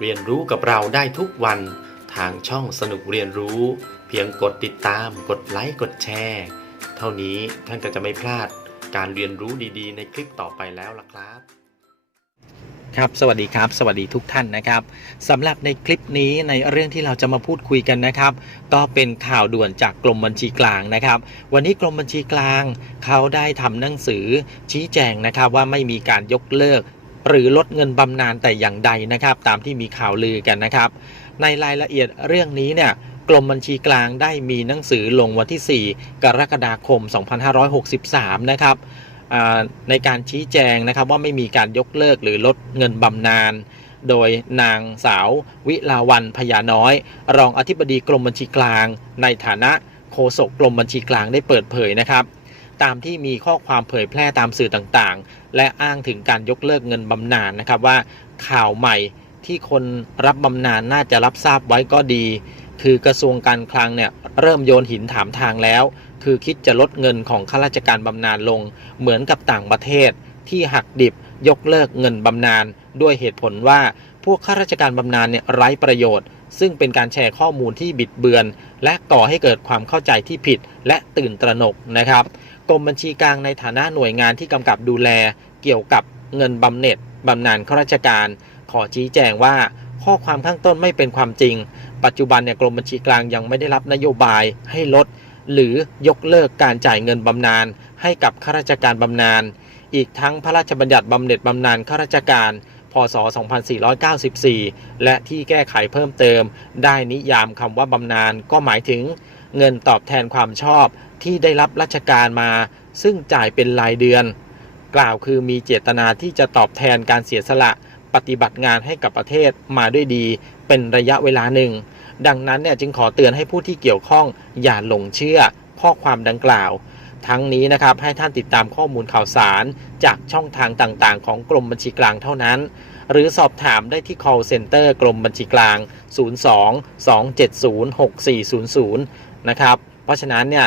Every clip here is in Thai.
เรียนรู้กับเราได้ทุกวัน ทางช่องสนุกเรียนรู้ เพียงกดติดตาม กดไลค์กดแชร์เท่านี้ท่านก็จะไม่พลาดการเรียนรู้ดีๆ ในคลิปต่อไปแล้วล่ะครับครับสวัสดีครับ สวัสดีทุกท่านนะครับสำหรับในคลิปนี้ในเรื่องที่เราจะมาพูดคุยกันนะครับ ก็เป็นข่าวด่วนจากกรมบัญชีกลางนะครับ วันนี้กรมบัญชีกลาง เขาได้ทำหนังสือชี้แจงนะครับว่าไม่มีการยกเลิก หรือลดเงินบำนาญแต่อย่างใดนะครับ ตามที่มีข่าวลือกันนะครับ ในรายละเอียดเรื่องนี้เนี่ยกรมบัญชีกลางได้มีหนังสือลงวันที่ 4 กรกฎาคม 2563 นะครับในการชี้แจงนะครับว่าไม่มีการยกเลิกหรือลดเงินบำนาญโดยนางสาววิลาวันพญาน้อย รองอธิบดีกรมบัญชีกลาง ในฐานะโฆษกกรมบัญชีกลางได้เปิดเผยนะครับ ตามที่มีข้อความเผยแพร่ตามสื่อต่างๆ และอ้างถึงการยกเลิกเงินบำนาญนะครับว่าข่าวใหม่ที่คนรับบำนาญน่าจะรับทราบไว้ก็ดี คือกระทรวงการคลังเนี่ยเริ่มโยนหินถามทางแล้ว คือคิดจะลดเงินของข้าราชการบำนาญลง เหมือนกับต่างประเทศ ที่หักดิบยกเลิกเงินบำนาญด้วยเหตุผลว่าพวกข้าราชการบำนาญเนี่ยไร้ประโยชน์ ซึ่งเป็นการแชร์ข้อมูลที่บิดเบือน และก่อให้เกิดความเข้าใจที่ผิดและตื่นตระหนกนะครับ กรมบัญชีกลางในฐานะหน่วยงานที่กำกับดูแลเกี่ยวกับเงินบำเหน็จบำนาญข้าราชการ ขอชี้แจงว่าข้อความข้างต้นไม่เป็นความจริง ปัจจุบันเนี่ยกรมบัญชีกลางยังไม่ได้รับนโยบายให้ลด หรือยกเลิกการจ่ายเงินบำนาญให้กับข้าราชการบำนาญอีกทั้งพระราชบัญญัติบำเหน็จบำนาญข้าราชการ พศ 2494 และที่แก้ไขเพิ่มเติม ได้นิยามคำว่าบำนาญก็หมายถึง เงินตอบแทนความชอบที่ได้รับราชการมา ซึ่งจ่ายเป็นรายเดือน กล่าวคือมีเจตนาที่จะตอบแทนการเสียสละปฏิบัติงานให้กับประเทศมาด้วยดี เป็นระยะเวลาหนึ่ง ดังนั้นเนี่ยจึงขอเตือนให้ผู้ที่เกี่ยวข้องอย่าหลงเชื่อข้อความดังกล่าว ทั้งนี้นะครับให้ท่านติดตามข้อมูลข่าวสาร จากช่องทางต่างๆ ของกรมบัญชีกลางเท่านั้น หรือสอบถามได้ที่ call center กรมบัญชีกลาง 02 270 6400 นะครับ เพราะฉะนั้นเนี่ย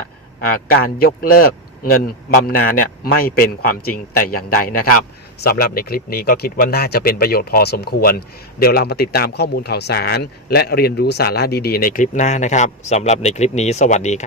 การยกเลิกเงินบำนาญเนี่ยไม่เป็นความจริงแต่อย่างใดนะครับสำหรับในคลิปนี้ก็คิดว่าน่าจะเป็นประโยชน์พอสมควร เดี๋ยวเรามาติดตามข้อมูลข่าวสาร และเรียนรู้สาระดีๆ ในคลิปหน้านะครับสำหรับในคลิปนี้สวัสดีครับ